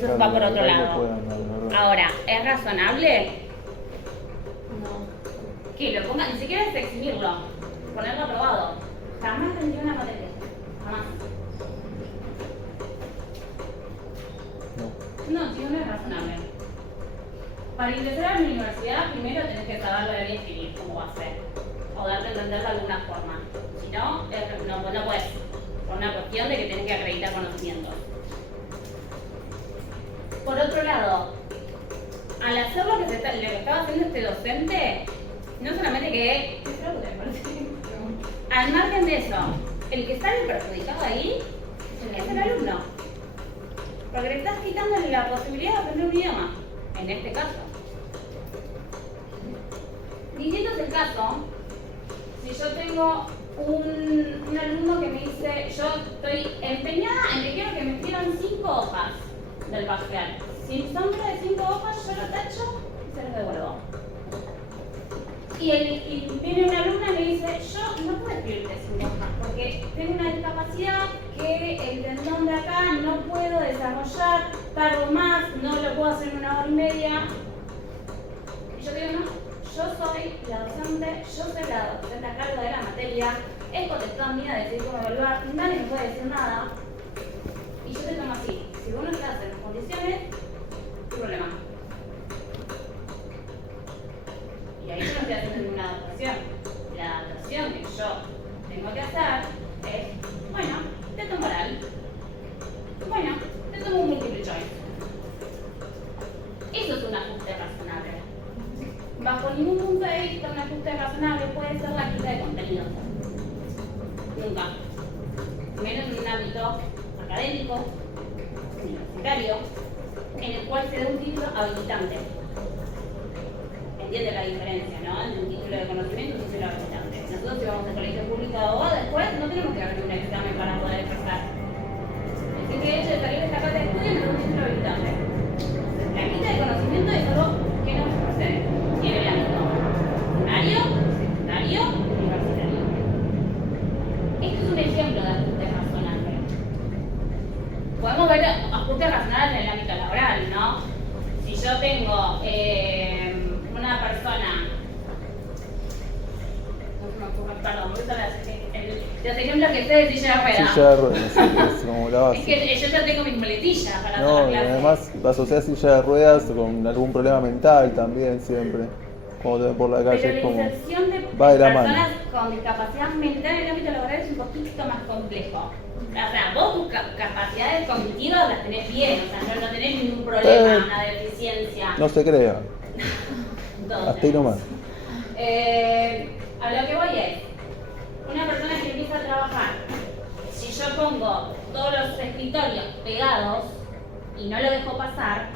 Eso va por otro lado. Ahora, ¿es razonable? No. Que lo pongan, ni siquiera es eximirlo, ponerlo aprobado. Jamás tendría una materia. Jamás. No, si no es razonable. Para ingresar a la universidad, primero tenés que saber leer y escribir, cómo va a ser. O darte a entender de alguna forma. Si no, no puedes. Por una cuestión de que tenés que acreditar conocimientos. Por otro lado, al hacer lo que estaba haciendo este docente, no solamente que al margen de eso, el que sale perjudicado ahí es el alumno. Porque le estás quitándole la posibilidad de aprender un idioma, en este caso. Distinto es el caso, si yo tengo un alumno que me dice, yo estoy empeñada en que quiero que me escriban 5 hojas del parcial. Si son más de 5 hojas, yo lo tacho y se los devuelvo. Y viene una alumna y me dice, yo no puedo escribirte 5 hojas porque tengo una discapacidad que el tendón de acá no puedo desarrollar, tardo más, no lo puedo hacer en 1 hora y media. Y yo digo, no, yo soy la docente, yo soy la docente a cargo de la materia, es potestad mía decidir cómo evaluar, nadie me puede decir nada. Y yo te tomo así, si vos no estás en las condiciones, tu problema. Y ahí yo no estoy haciendo ninguna adaptación. La adaptación que yo tengo que hacer es, bueno, te tomo oral. Bueno, te tomo un multiple choice. Eso es un ajuste razonable. Bajo ningún punto de vista, un ajuste razonable puede ser la quita de contenido. Nunca. Menos en un ámbito académico, universitario, en el cual se da un título habilitante. Entiende la diferencia, ¿no? Entre un título de conocimiento y un título habilitante. Nosotros, si vamos al colegio público de abogados, después no tenemos que hacer un examen para poder ejercer. El simple hecho de salir de esta casa de estudio es un título habilitante. La quita de conocimiento es algo que no se procede. Tiene el ámbito primario, secundario, universitario. Esto es un ejemplo de ajuste razonable. Podemos ver ajustes razonables en el ámbito laboral, ¿no? Si yo tengo una persona, perdón, los ejemplos que sé de silla de ruedas. Silla de ruedas, es como la base. Es que yo ya tengo mis muletillas para no, hacer la clase. Además asociar silla de ruedas con algún problema mental también siempre. Cuando te ven por la calle pero es como... la inserción de va de la personas mano. con discapacidad mental en el ámbito laboral es un poquito más complejo. O sea, vos tus capacidades cognitivas las tenés bien, o sea, no tenés ningún problema, una deficiencia. No se crea. Hasta ahí nomás. A lo que voy es, una persona que empieza a trabajar, si yo pongo todos los escritorios pegados y no lo dejo pasar,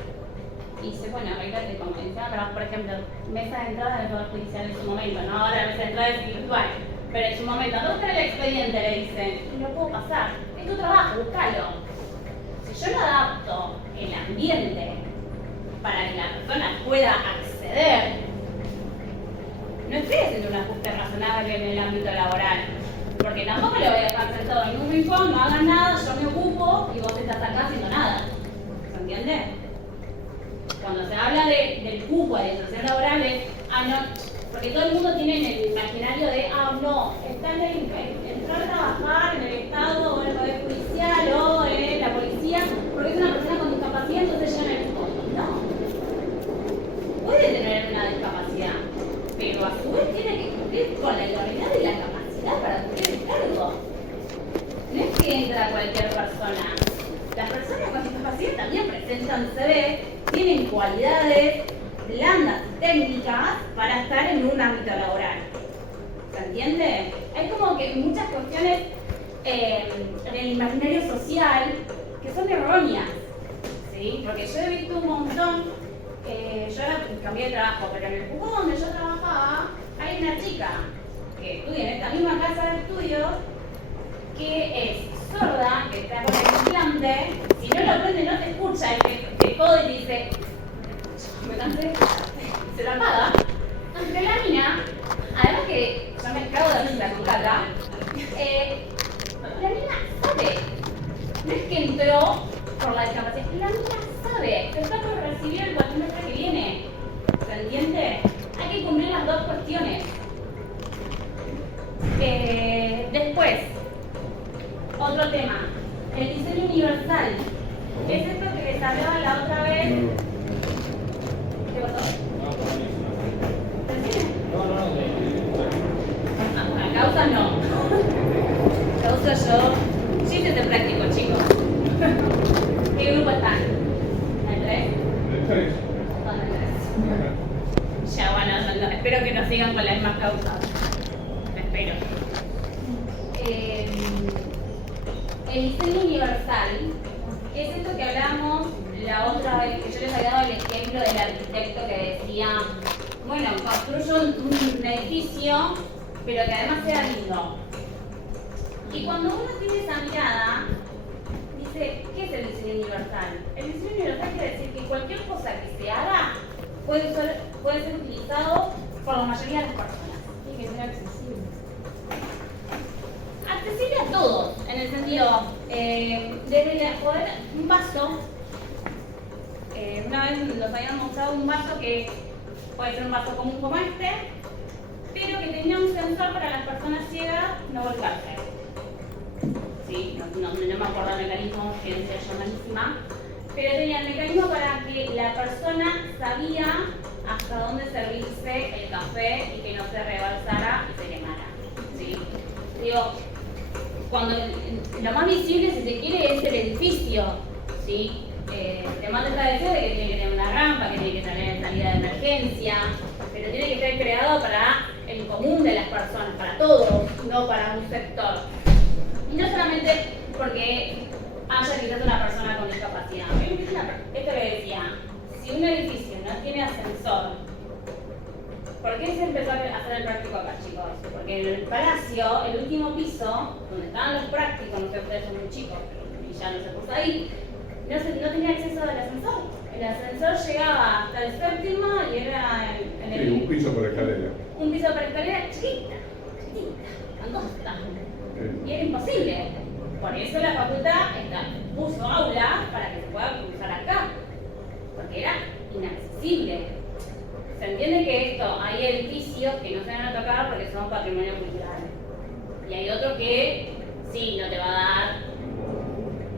y dice, bueno, arreglate como encima trabajo, por ejemplo, mesa de entrada del Poder Judicial en su momento, no ahora la mesa de entrada es virtual, pero en su momento, ¿dónde está el expediente? Le dicen, y no puedo pasar, es tu trabajo, búscalo. Si yo no adapto el ambiente para que la persona pueda acceder, no estoy haciendo un ajuste razonable en el ámbito laboral, porque tampoco le voy a dejar sentado en un rincón, no hagan nada, yo me ocupo y vos estás acá haciendo nada. ¿Se entiende? Cuando se habla del cupo, de inserción laboral, no, porque todo el mundo tiene en el imaginario de, no, está en entrar a trabajar en el Estado o en el Poder Judicial o en la policía, porque es una persona con discapacidad, entonces ya no es cupo. No. Puede tener una discapacidad, pero a su vez tiene que cumplir con la idoneidad y la capacidad para cumplir el cargo. No es que entra cualquier persona. Las personas con discapacidad también presentan CV, tienen cualidades blandas y técnicas para estar en un ámbito laboral. ¿Se entiende? Hay como que muchas cuestiones en el imaginario social que son erróneas, ¿sí? Porque yo he visto un montón, yo ahora cambié de trabajo, pero en el Pucó donde yo trabajaba hay una chica que estudia en esta misma casa de estudios que es sorda, que está con el implante, si no lo prende no te escucha, el que te jode y te dice, me cansé, se la apaga. Entonces la mina, además que yo me cago de risa con Cata, la mina sabe, no es que entró por la discapacidad, la mina sabe sabe, que está por recibir el cuatrimestre que viene. ¿Se entiende? Hay que cumplir las dos cuestiones. Después, otro tema, el diseño universal. Es esto que les hablaba la otra vez. ¿Qué pasó? La causa no. Causa yo. Chistes de práctico, chicos. ¿Qué grupo están? ¿El 3? El 3. ¿Dónde el 3? Ya, bueno, no, espero que nos sigan con las mismas causas. Espero. El diseño universal es esto que hablamos la otra vez, que yo les había dado el ejemplo del arquitecto que decía, bueno, construyo un edificio, pero que además sea lindo. Y cuando uno tiene esa mirada, dice, ¿qué es el diseño universal? El diseño universal quiere decir que cualquier cosa que se haga puede ser utilizado por la mayoría de las personas. Tiene que ser accesible. Accesible a todos, en el sentido, desde poder, un vaso, una vez nos habían mostrado un vaso que puede ser un vaso común como este, pero que tenía un sensor para las personas ciegas no volcarse. Sí, no me acuerdo el mecanismo, ciencia yo malísima, pero tenía el mecanismo para que la persona sabía hasta dónde servirse el café y que no se rebalsara y se quemara. ¿Sí? Digo, cuando lo más visible, si se quiere, es el edificio, ¿sí? Te manda esta decisión de que tiene que tener una rampa, que tiene que tener salida de emergencia, pero tiene que ser creado para el común de las personas, para todos, no para un sector. Y no solamente porque haya quizás una persona con discapacidad. Esto que decía, si un edificio no tiene ascensor, ¿por qué se empezó a hacer el práctico acá, chicos? Porque en el palacio, el último piso, donde estaban los prácticos, no sé, ustedes son muy chicos, pero ya no se puso ahí, no tenía acceso al ascensor. El ascensor llegaba hasta el séptimo y era en el... Sí, un piso por escalera. Un piso por escalera chiquita, angosta. Y era imposible. Por eso la facultad puso aula para que se pueda cruzar acá, porque era inaccesible. Se entiende que esto, hay edificios que no se van a tocar porque son patrimonio cultural. Y hay otro que sí, no te va a dar.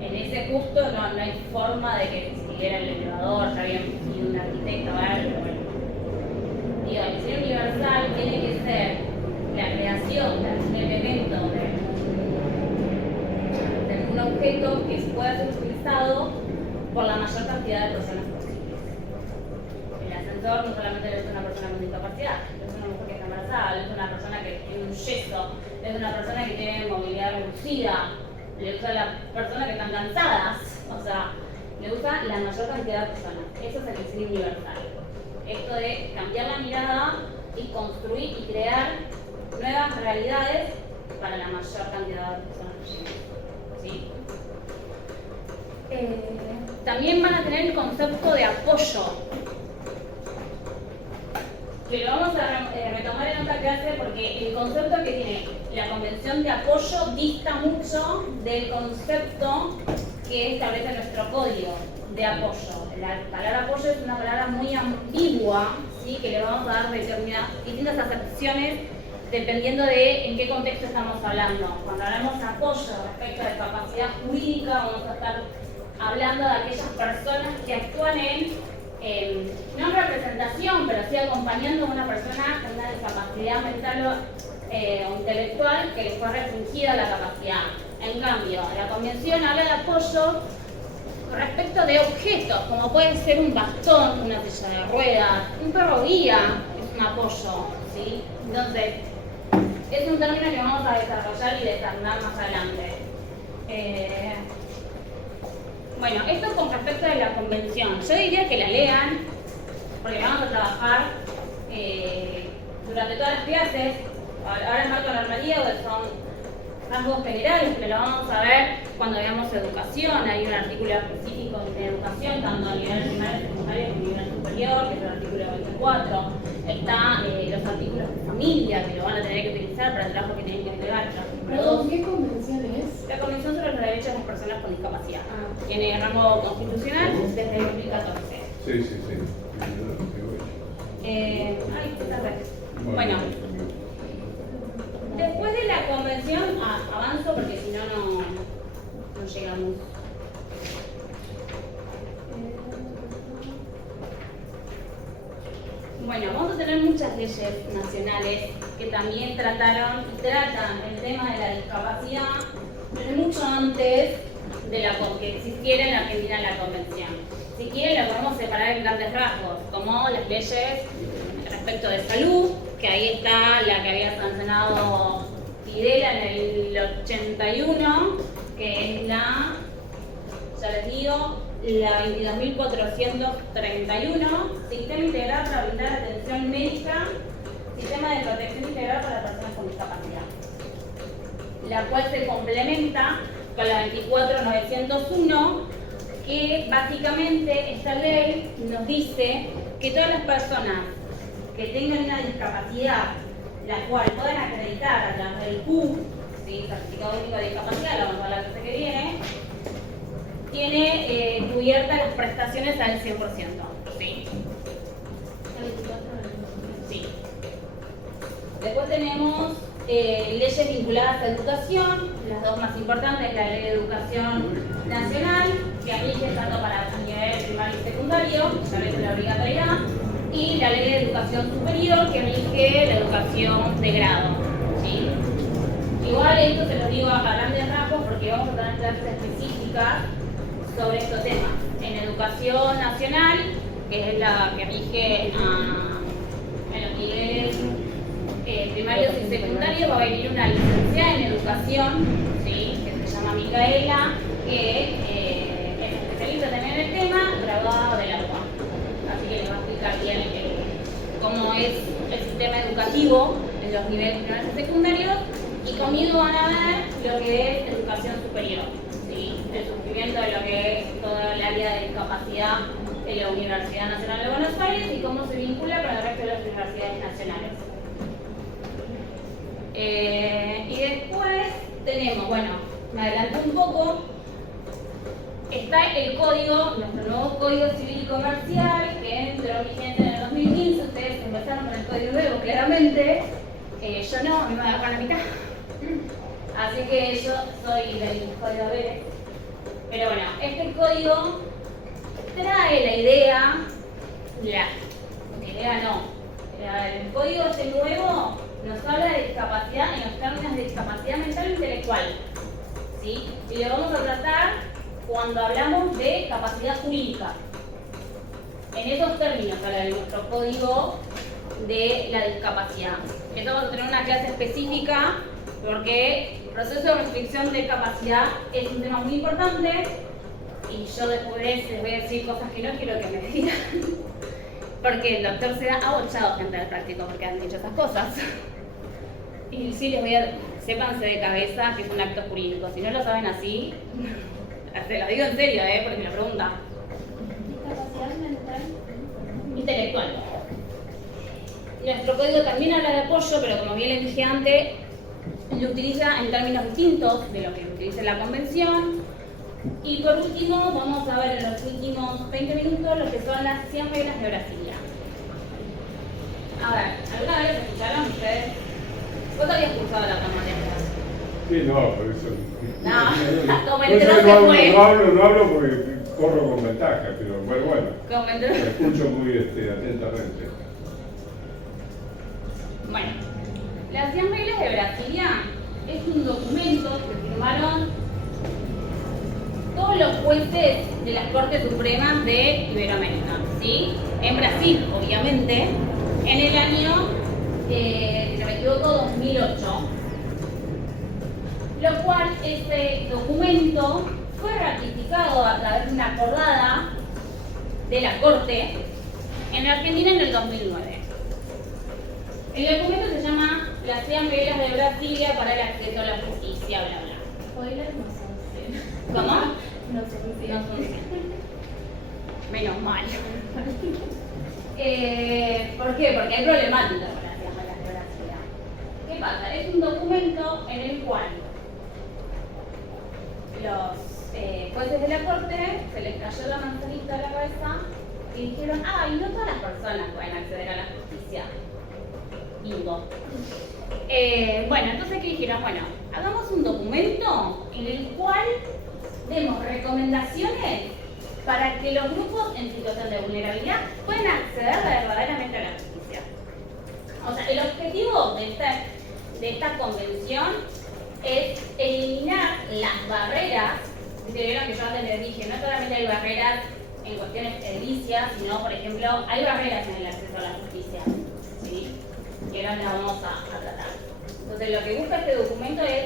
En ese justo no hay forma de que siguiera el elevador, ya habían ido un arquitecto a ver, pero bueno. Digo, el diseño universal tiene que ser la creación de un elemento, de un objeto que pueda ser utilizado por la mayor cantidad de personas posibles. El ascensor no solamente lo usa una persona con discapacidad, lo usa una mujer que está embarazada, lo usa una persona que tiene un yeso, lo usa una persona que tiene movilidad reducida, le usa a las personas que están cansadas, o sea, le usa la mayor cantidad de personas. Eso es el diseño universal. Esto de cambiar la mirada y construir y crear nuevas realidades para la mayor cantidad de personas posibles. ¿Sí? También van a tener el concepto de apoyo, que lo vamos a retomar en otra clase porque el concepto que tiene la Convención de Apoyo dista mucho del concepto que establece nuestro código de apoyo. La palabra apoyo es una palabra muy ambigua, ¿sí? Que le vamos a dar distintas acepciones dependiendo de en qué contexto estamos hablando. Cuando hablamos de apoyo respecto de capacidad jurídica, vamos a estar hablando de aquellas personas que actúan no en representación, pero sí acompañando a una persona con una discapacidad mental o intelectual que les fue restringida la capacidad. En cambio, la convención habla de apoyo respecto de objetos, como puede ser un bastón, una silla de ruedas, un perro guía, es un apoyo, ¿sí? Entonces, es un término que vamos a desarrollar y desarmar más adelante. Bueno, esto con respecto a la convención. Yo diría que la lean, porque vamos a trabajar durante todas las clases. Ahora el marco de normalidad son rasgos generales, pero lo vamos a ver cuando veamos educación. Hay un artículo específico de educación, tanto a nivel primario, secundario como a nivel superior, que es el artículo 24. Está los artículos de familia, que lo van a tener que utilizar para el trabajo que tienen que entregar. Perdón, ¿qué convención es? La Convención sobre los Derechos de las Personas con Discapacidad. Tiene rango constitucional desde el 2014. Sí, sí, sí. Ay, está bien. Bueno, después de la convención, avanzo porque si no, no llegamos. Bueno, vamos a tener muchas leyes nacionales que también tratan el tema de la discapacidad desde mucho antes de que existiera en Argentina la convención. Si quieren la podemos separar en grandes rasgos, como las leyes respecto de salud, que ahí está la que había sancionado Videla en el 81, que es ya les digo, la 22.431, Sistema Integral para brindar atención médica, Sistema de Protección Integral para personas con discapacidad, la cual se complementa con la 24.901, que básicamente esta ley nos dice que todas las personas que tengan una discapacidad, la cual puedan acreditar a través del CUD, ¿sí? Certificado Único de Discapacidad, la vamos a hablar la clase que viene, tiene cubiertas las prestaciones al 100%. ¿Sí? Sí. Después tenemos leyes vinculadas a educación, las dos más importantes, la Ley de Educación Nacional, que rige tanto para nivel primario y secundario, establece la obligatoriedad, y la Ley de Educación Superior, que rige la educación de grado. ¿Sí? Igual esto se lo digo a grandes rasgos porque vamos a tener clases específicas sobre estos temas. En Educación Nacional, que es la que rige en los niveles primarios y secundarios, va a venir una licenciada en Educación, ¿sí? Que se llama Micaela, que es especialista también en el tema, graduada de la UBA. Así que les va a explicar bien cómo es el sistema educativo en los niveles primarios y secundarios, y conmigo van a ver lo que es educación superior, ¿sí? El sufrimiento de lo que es toda el área de discapacidad en la Universidad Nacional de Buenos Aires y cómo se vincula con el resto de las universidades nacionales. Y después tenemos, bueno, me adelanto un poco, está el código, nuestro nuevo Código Civil y Comercial, que entró vigente en el 2015, ustedes empezaron con el código nuevo, claramente, yo no, a mí me va a dejar la mitad, así que yo soy del código Vélez, pero bueno, este código trae la idea, el código este nuevo nos habla de discapacidad en los términos de discapacidad mental e intelectual, ¿sí? Y lo vamos a tratar cuando hablamos de capacidad jurídica. En esos términos habla de nuestro código de la discapacidad. Esto vamos a tener una clase específica porque el proceso de restricción de capacidad es un tema muy importante y yo después les voy a decir cosas que no quiero que me digan porque el doctor se da abochado gente del práctico porque han dicho esas cosas. Y sí, les voy a... sépanse de cabeza que es un acto jurídico. Si no lo saben así, se lo digo en serio, porque me lo preguntan. Discapacidad mental. Intelectual. Nuestro código también habla de apoyo, pero como bien les dije antes, lo utiliza en términos distintos de lo que utiliza la convención. Y por último, vamos a ver en los últimos 20 minutos lo que son las 100 reglas de Brasilia. A ver, ¿alguna vez escucharon ustedes? ¿Vos habías cursado la materia? Sí, no, por eso. No, como Por entró eso se fue. no hablo porque corro con ventaja, pero bueno, Como entró. me escucho muy atentamente. Bueno, las 100 reglas de Brasilia es un documento que firmaron todos los jueces de las Cortes Supremas de Iberoamérica, ¿sí? En Brasil, obviamente, en el año, si no me equivoco, 2008. Lo cual, este documento fue ratificado a través de una acordada de la Corte en Argentina en el 2009. El documento se llama Las 100 reglas de Brasilia para el acceso a la justicia, bla bla. Spoiler, no sé. ¿Cómo? No sé. No funciona. Menos mal. ¿Por qué? Porque hay problemática con las 100 reglas de Brasilia. ¿Qué pasa? Es un documento en el cual los jueces de la Corte se les cayó la manzanita a la cabeza que dijeron, ah, y no todas las personas pueden acceder a la justicia. Bingo. Bueno, entonces, ¿qué dijeron? Bueno, hagamos un documento en el cual demos recomendaciones para que los grupos en situación de vulnerabilidad puedan acceder verdaderamente a la justicia. O sea, el objetivo de esta convención es eliminar las barreras. Vieron que yo antes les dije, no solamente hay barreras en cuestiones edilicias, sino, por ejemplo, hay barreras en el acceso a la justicia, ¿sí? Que ahora las vamos a tratar. Entonces, lo que busca este documento es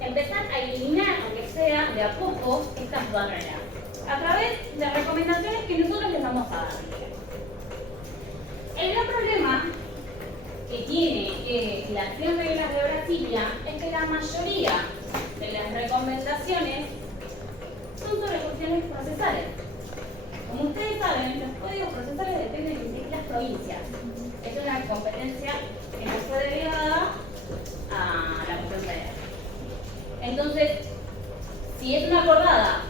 empezar a eliminar, aunque sea de a poco, estas barreras, a través de recomendaciones que nosotros les vamos a dar. El gran problema que tiene las 100 reglas de Brasilia es que la mayoría de las recomendaciones son sobre cuestiones procesales. Como ustedes saben, los códigos procesales dependen de las provincias. Es una competencia que no fue delegada a la cuestión federal. Entonces, si es una acordada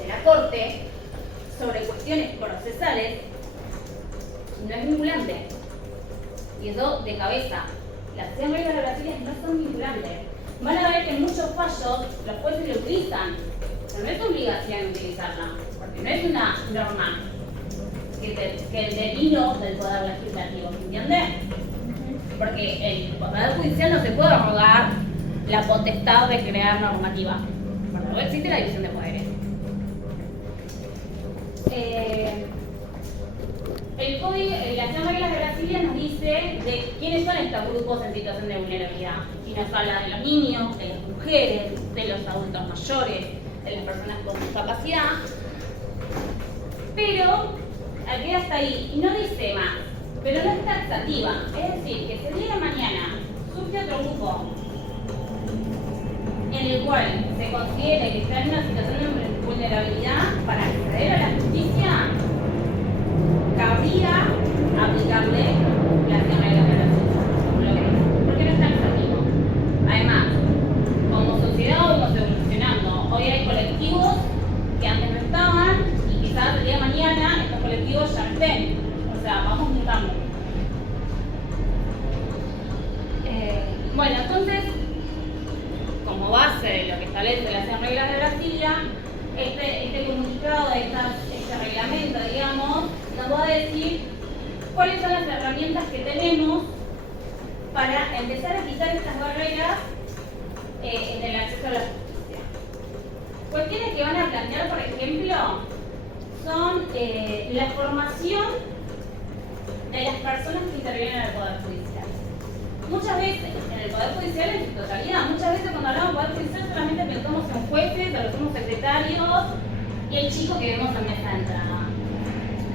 de la Corte sobre cuestiones procesales, no es vinculante. Y eso de cabeza. Las 100 reglas de Brasilia no son vinculantes. Van a ver que en muchos fallos los jueces lo utilizan, pero no es obligación utilizarla, porque no es una norma que devino del Poder Legislativo, ¿entiendes? Porque el Poder Judicial no se puede arrogar la potestad de crear normativa, porque no existe la división de poderes. El código, las 100 reglas de Brasilia nos dice de quiénes son estos grupos en situación de vulnerabilidad. Y nos habla de los niños, de las mujeres, de los adultos mayores, de las personas con discapacidad. Pero queda hasta ahí y no dice más. Pero no es taxativa. Es decir, que si el día de mañana surge otro grupo en el cual se considere que está en una situación de vulnerabilidad para acceder a la justicia, cabría aplicarle las 100 reglas de Brasilia, porque no es taxativo. Además, como sociedad vamos evolucionando. Hoy hay colectivos que antes no estaban y quizás el día de mañana estos colectivos ya no estén. O sea, vamos mutando. Bueno, entonces, como base de lo que establece las 100 reglas de Brasilia, este comunicado, este reglamento, digamos, nos va a decir cuáles son las herramientas que tenemos para empezar a quitar estas barreras en el acceso a la justicia. Cuestiones que van a plantear, por ejemplo, son la formación de las personas que intervienen en el Poder Judicial. Muchas veces, en el Poder Judicial en su totalidad, muchas veces cuando hablamos del Poder Judicial solamente pensamos en jueces, o los somos secretarios y el chico que vemos en mesa de entrada.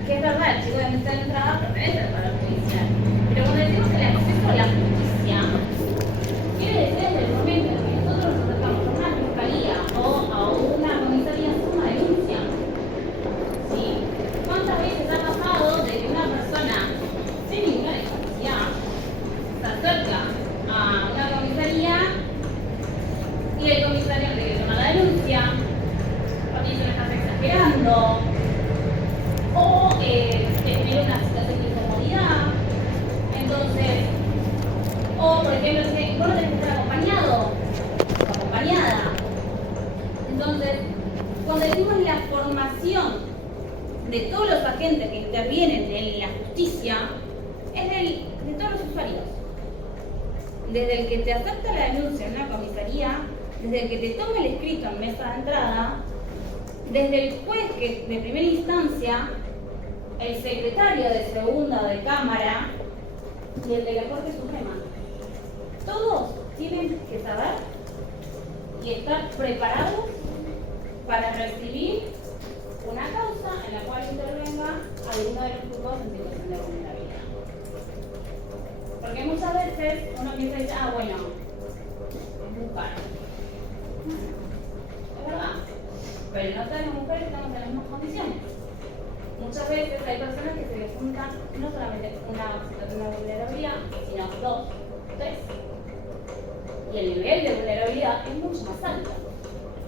Que es verdad, el chico de mesa de entrada pertenece al Poder Judicial. Pero cuando decimos el acceso a la justicia, quiere decir desde el momento en que nosotros nos acercamos a una fiscalía o a una comisaría a hacer una denuncia. ¿Sí? ¿Cuántas veces ha pasado de que una persona sin ninguna discapacidad se acerca a una comisaría y el comisario le quiere tomar la denuncia, o dice que estás exagerando, o tener una situación de incomodidad? Entonces, o por ejemplo, dice, vos no tenés que estar acompañado o acompañada. Entonces, cuando decimos la formación de todos los agentes que intervienen en la justicia, es de todos los usuarios. Desde el que te acepta la denuncia en una comisaría, desde el que te toma el escrito en mesa de entrada, desde el juez que de primera instancia, el secretario de segunda o de cámara y el de la Corte Suprema. Todos tienen que saber y estar preparados para recibir una causa en la cual intervenga alguno de los grupos en situación de vulnerabilidad. Porque muchas veces uno piensa y dice, ah, bueno, es buscar. Es verdad, pero no todas las mujeres estamos en las mismas condiciones. Muchas veces hay personas que se les juntan no solamente una situación de vulnerabilidad, sino 2, 3. Y el nivel de vulnerabilidad es mucho más alto.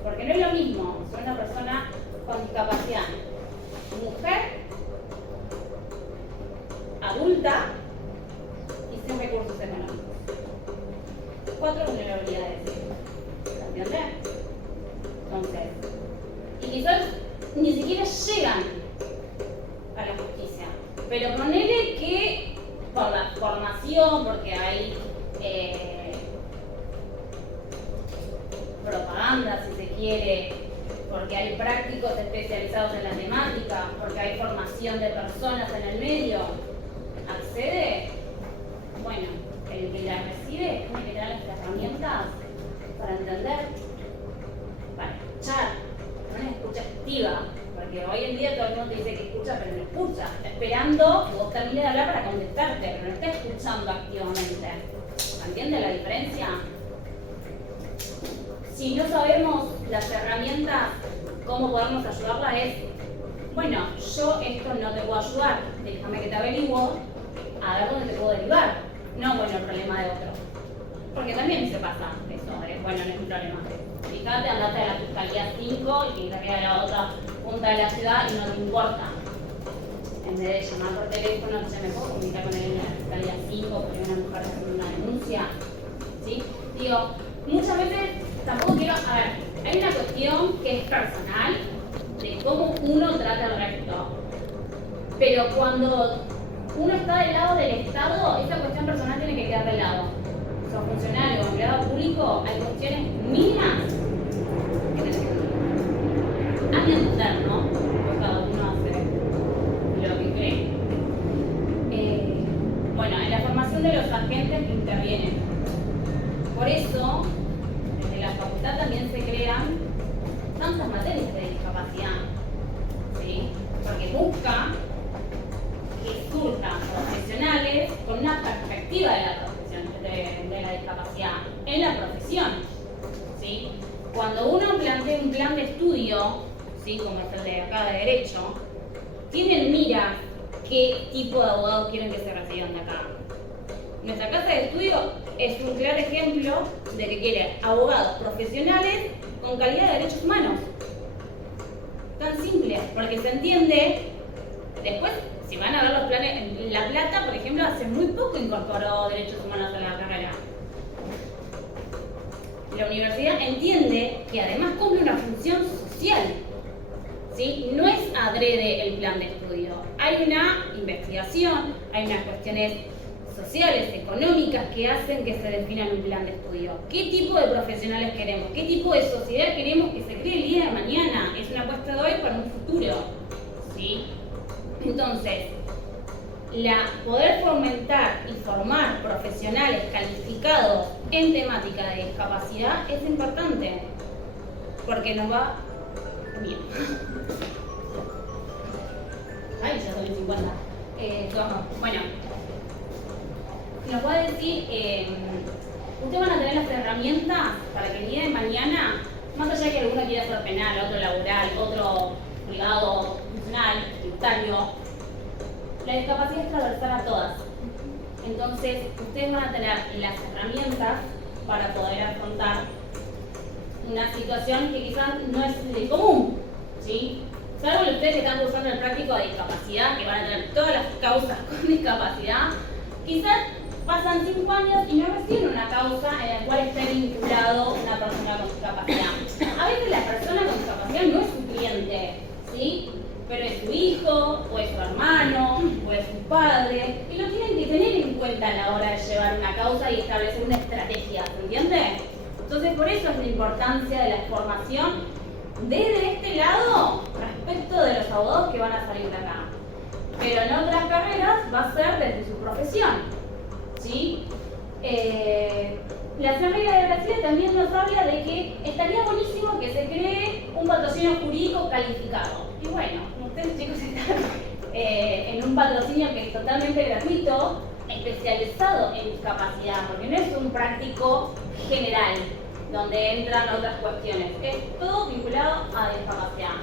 Porque no es lo mismo ser una persona con discapacidad, mujer adulta y sin recursos económicos. 4 vulnerabilidades. ¿Entiendes? Entonces, y quizás ni siquiera llegan a la justicia, pero ponele que por la formación, porque hay propaganda, si se quiere, porque hay prácticos especializados en la temática, porque hay formación de personas en el medio, accede, bueno, el que la recibe tiene que tener las herramientas para entender, para escuchar, una escucha activa, porque hoy en día todo el mundo te dice que escucha, pero no escucha, está esperando que vos termines de hablar para contestarte, pero no está escuchando activamente. ¿Entiendes la diferencia? Si no sabemos las herramientas, cómo podemos ayudarla es, bueno, yo esto no te puedo ayudar, déjame que te averiguo a ver dónde te puedo derivar, no bueno el problema de otro. Porque también se pasa eso, bueno, no es un problema. Fíjate, andate a la Fiscalía 5 y te queda a la otra punta de la ciudad y no te importa. En vez de llamar por teléfono, ya me puedo comunicar con él en la Fiscalía 5 porque una mujer hace una denuncia. ¿Sí? Digo, muchas veces tampoco quiero. A ver, hay una cuestión que es personal de cómo uno trata al resto. Pero cuando uno está del lado del Estado, esa cuestión personal tiene que quedar de lado. Sos funcionario o empleado público, hay cuestiones mínimas que tenés que cumplir. A mi entender, ¿no? Porque cada uno hace lo que cree. Bueno, en la formación de los agentes que intervienen. Por eso, desde la facultad también se crean tantas materias de discapacidad, ¿sí? Porque busca que surjan profesionales con una perspectiva de la profesión, de la discapacidad en la profesión, ¿sí? Cuando uno plantea un plan de estudio, ¿sí? Como es el de acá de Derecho, tienen mira qué tipo de abogados quieren que se reciban de acá. Nuestra casa de estudio es un claro ejemplo de que quiere abogados profesionales con calidad de derechos humanos. Tan simple, porque se entiende. Después, si van a ver los planes, La Plata, por ejemplo, hace muy poco incorporó derechos humanos a la carrera. La universidad entiende que además cumple una función social, ¿sí? No es adrede el plan de estudio. Hay una investigación, hay unas cuestiones sociales, económicas que hacen que se definan un plan de estudio. ¿Qué tipo de profesionales queremos? ¿Qué tipo de sociedad queremos que se cree el día de mañana? Es una apuesta de hoy para un futuro, ¿sí? Entonces, poder fomentar y formar profesionales calificados en temática de discapacidad es importante, porque nos va bien. Ay, ya son 50. Bueno, nos va a decir, ustedes van a tener las herramientas para que el día de mañana, más allá de que alguno quiera hacer penal, otro laboral, otro privado, funcional, tributario, la discapacidad es transversal a todas. Entonces, ustedes van a tener las herramientas para poder afrontar una situación que quizás no es del común, ¿sí? Salvo ustedes que están cursando el práctico de discapacidad, que van a tener todas las causas con discapacidad, quizás pasan 5 años y no reciben una causa en la cual esté vinculado una persona con discapacidad. A veces la persona con discapacidad no es su cliente, ¿sí? Pero es su hijo, o es su hermano, o es su padre, y lo tienen que tener en cuenta a la hora de llevar una causa y establecer una estrategia, ¿se entiende? Entonces, por eso es la importancia de la formación desde este lado respecto de los abogados que van a salir de acá. Pero en otras carreras va a ser desde su profesión, ¿sí? La Asamblea de Brasil también nos habla de que estaría buenísimo que se cree un patrocinio jurídico calificado. Y bueno, ustedes chicos están en un patrocinio que es totalmente gratuito, especializado en discapacidad, porque no es un práctico general, donde entran otras cuestiones. Es todo vinculado a discapacidad.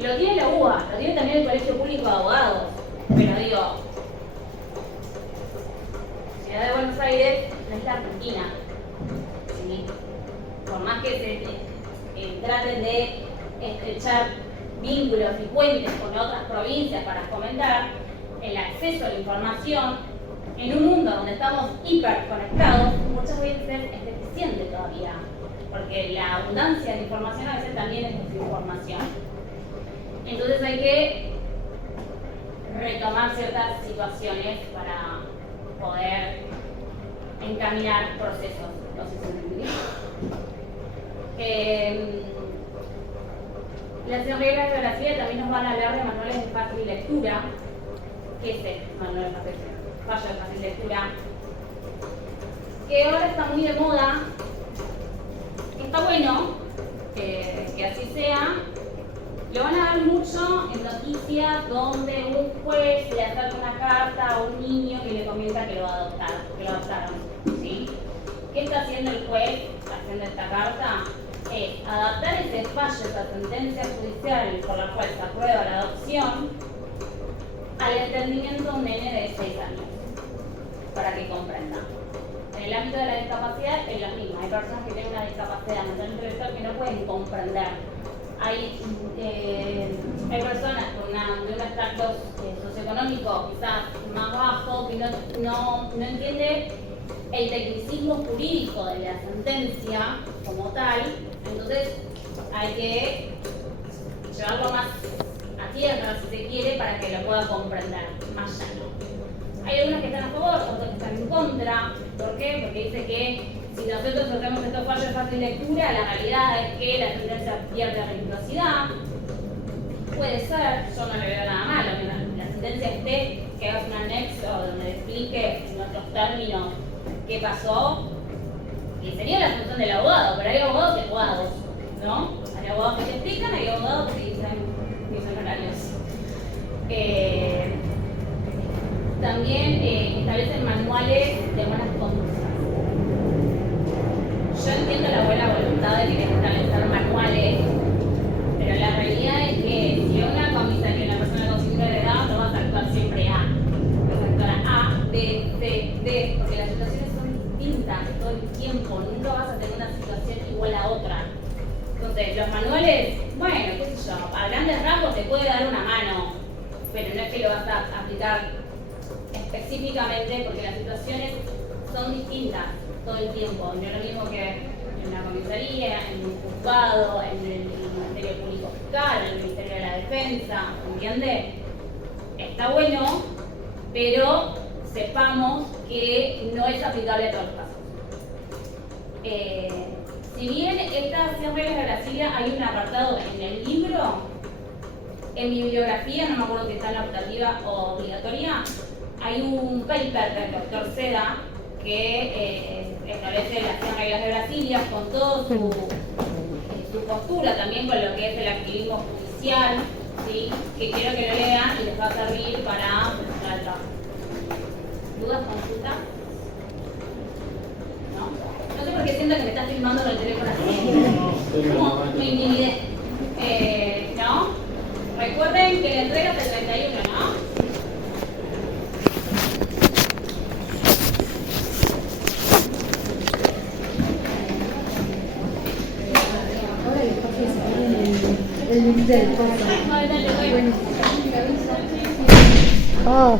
Lo tiene la UBA, lo tiene también el Colegio Público de Abogados, pero digo, Ciudad de Buenos Aires no es la Argentina, ¿sí? Por más que se traten de estrechar vínculos y puentes con otras provincias para fomentar, el acceso a la información, en un mundo donde estamos hiperconectados, muchas veces es deficiente todavía, porque la abundancia de información a veces también es desinformación. Entonces hay que retomar ciertas situaciones para poder encaminar procesos. No sé si me entendí. Las reglas de geografía también nos van a hablar de manuales de fácil lectura. ¿Qué es el manual de fácil lectura? Que ahora está muy de moda. Está bueno que así sea. Lo van a dar mucho en noticias donde un juez le acerca una carta a un niño que le comenta que lo adoptaron. ¿Sí? ¿Qué está haciendo el juez haciendo esta carta? Es adaptar ese fallo, esa sentencia judicial por la cual se aprueba la adopción al entendimiento de un nene de 6 años, para que comprenda. En el ámbito de la discapacidad es lo mismo, hay personas que tienen una discapacidad mental intelectual que no pueden comprender. Hay personas de un estrato socioeconómico quizás más bajo que no entiende el tecnicismo jurídico de la sentencia como tal, entonces hay que llevarlo más a tierra si se quiere para que lo pueda comprender más llano. Hay algunos que están a favor, otros que están en contra. ¿Por qué? Porque dice que si nosotros hacemos estos fallos de fácil lectura, la realidad es que la sentencia pierde rigurosidad. Puede ser, yo no le veo nada malo que la sentencia esté, que hagas un anexo donde explique en otros términos qué pasó, que sería la función del abogado, pero hay abogados y abogados, ¿no? Hay abogados que te explican, hay abogados que dicen horarios. También establecen manuales de buenas conductas. Yo entiendo la buena voluntad de querer establecer manuales, pero la realidad es que si una comisaría, una persona con síndrome de Down, no vas a actuar siempre A. Vas a actuar A, B, C, D, porque las situaciones son distintas todo el tiempo. Nunca vas a tener una situación igual a otra. Entonces, los manuales, bueno, qué sé yo, a grandes rasgos te puede dar una mano, pero no es que lo vas a aplicar específicamente porque las situaciones son distintas todo el tiempo. No es lo mismo que en una comisaría, en un juzgado, en el Ministerio Público Fiscal, en el Ministerio de la Defensa, ¿entiende? Está bueno, pero sepamos que no es aplicable a todos los casos. Si bien estas 100 reglas de Brasilia hay un apartado en el libro, en mi bibliografía, no me acuerdo si está en la optativa o obligatoria, hay un paper del doctor Seda que establece las 100 reglas de Brasilia con toda su postura, también con lo que es el activismo judicial, ¿sí? Que quiero que lo lean y les va a servir para el trabajo. ¿Dudas, consultas? ¿No? No sé por qué siento que me estás filmando con el teléfono así. Como me intimidé. ¿No? Recuerden que la entrega es el 31, ¿no? El link del coso. Dale, dale, dale. Buenísimo. Ah.